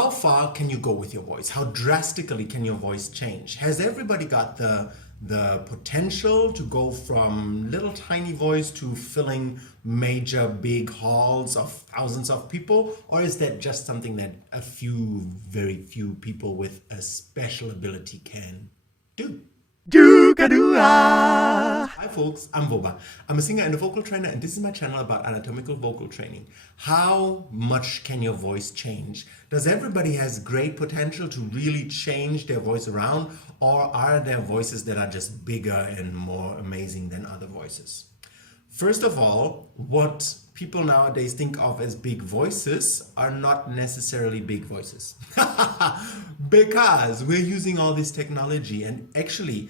how far can you go with your voice? How drastically can your voice change? Has everybody got the potential to go from little tiny voice to filling major big halls of thousands of people? Or is that just something that a few, very few people with a special ability can do? Hi folks, I'm Voba. I'm a singer and a vocal trainer, and this is my channel about anatomical vocal training. How much can your voice change? Does everybody has great potential to really change their voice around, or are there voices that are just bigger and more amazing than other voices? First of all, what people nowadays think of as big voices are not necessarily big voices. Because we're using all this technology, and actually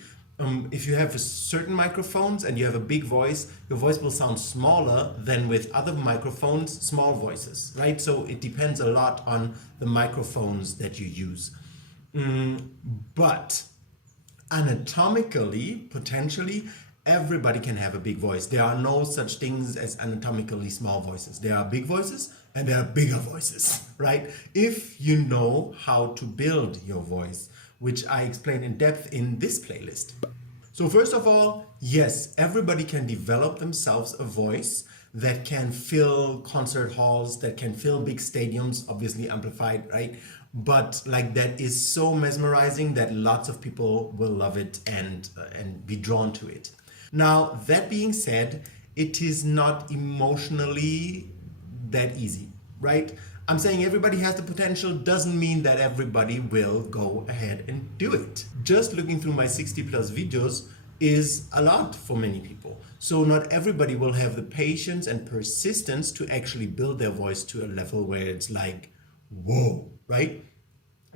if you have certain microphones and you have a big voice, your voice will sound smaller than with other microphones, small voices, right? So it depends a lot on the microphones that you use. But anatomically, potentially, everybody can have a big voice. There are no such things as anatomically small voices. There are big voices and there are bigger voices, right? If you know how to build your voice, which I explain in depth in this playlist. So first of all, yes, everybody can develop themselves a voice that can fill concert halls, that can fill big stadiums, obviously amplified, right? But like that is so mesmerizing that lots of people will love it and be drawn to it. Now, that being said, it is not emotionally that easy, right? I'm saying everybody has the potential doesn't mean that everybody will go ahead and do it. Just looking through my 60+ videos is a lot for many people. So not everybody will have the patience and persistence to actually build their voice to a level where it's like, whoa, right?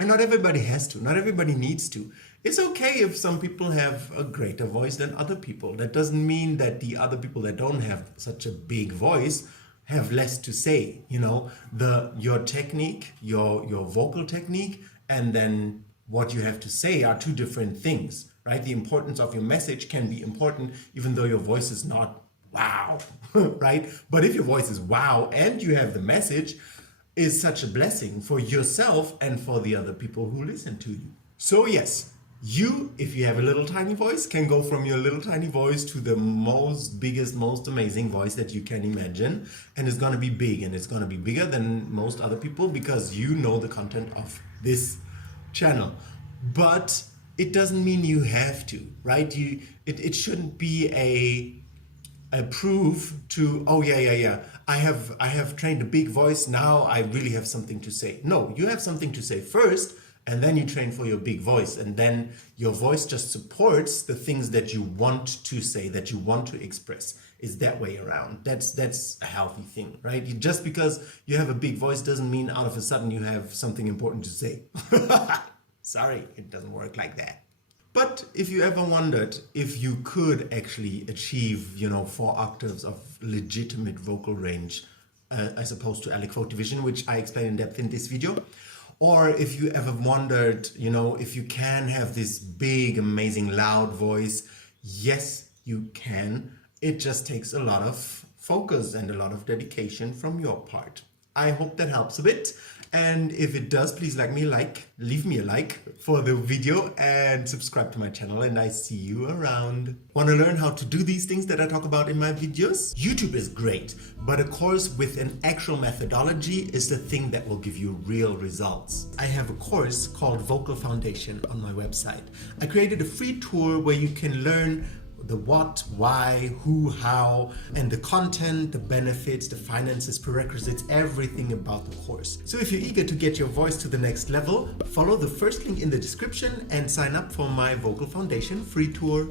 And not everybody has to, not everybody needs to. It's okay if some people have a greater voice than other people. That doesn't mean that the other people that don't have such a big voice have less to say. You know, your technique, your vocal technique, and then what you have to say are two different things, right? The importance of your message can be important even though your voice is not wow, right? But if your voice is wow and you have the message, is such a blessing for yourself and for the other people who listen to you. So yes, you, if you have a little tiny voice, can go from your little tiny voice to the biggest, most amazing voice that you can imagine. And it's going to be big, and it's going to be bigger than most other people because you know the content of this channel. But it doesn't mean you have to, right? It shouldn't be a proof to, oh yeah, I have trained a big voice, now I really have something to say. No, you have something to say first, and then you train for your big voice, and then your voice just supports the things that you want to say, that you want to express. Is that way around. That's a healthy thing, right? Just because you have a big voice doesn't mean out of a sudden you have something important to say. Sorry, it doesn't work like that. But if you ever wondered if you could actually achieve, 4 octaves of legitimate vocal range as opposed to aliquot division, which I explain in depth in this video, or if you ever wondered, if you can have this big, amazing, loud voice, yes, you can. It just takes a lot of focus and a lot of dedication from your part. I hope that helps a bit. And if it does, please leave me a like for the video and subscribe to my channel, and I see you around. Want to learn how to do these things that I talk about in my videos? YouTube is great, but a course with an actual methodology is the thing that will give you real results. I have a course called Vocal Foundation on my website. I created a free tour where you can learn the what, why, who, how, and the content, the benefits, the finances, prerequisites, everything about the course. So if you're eager to get your voice to the next level, follow the first link in the description and sign up for my Vocal Foundation free tour.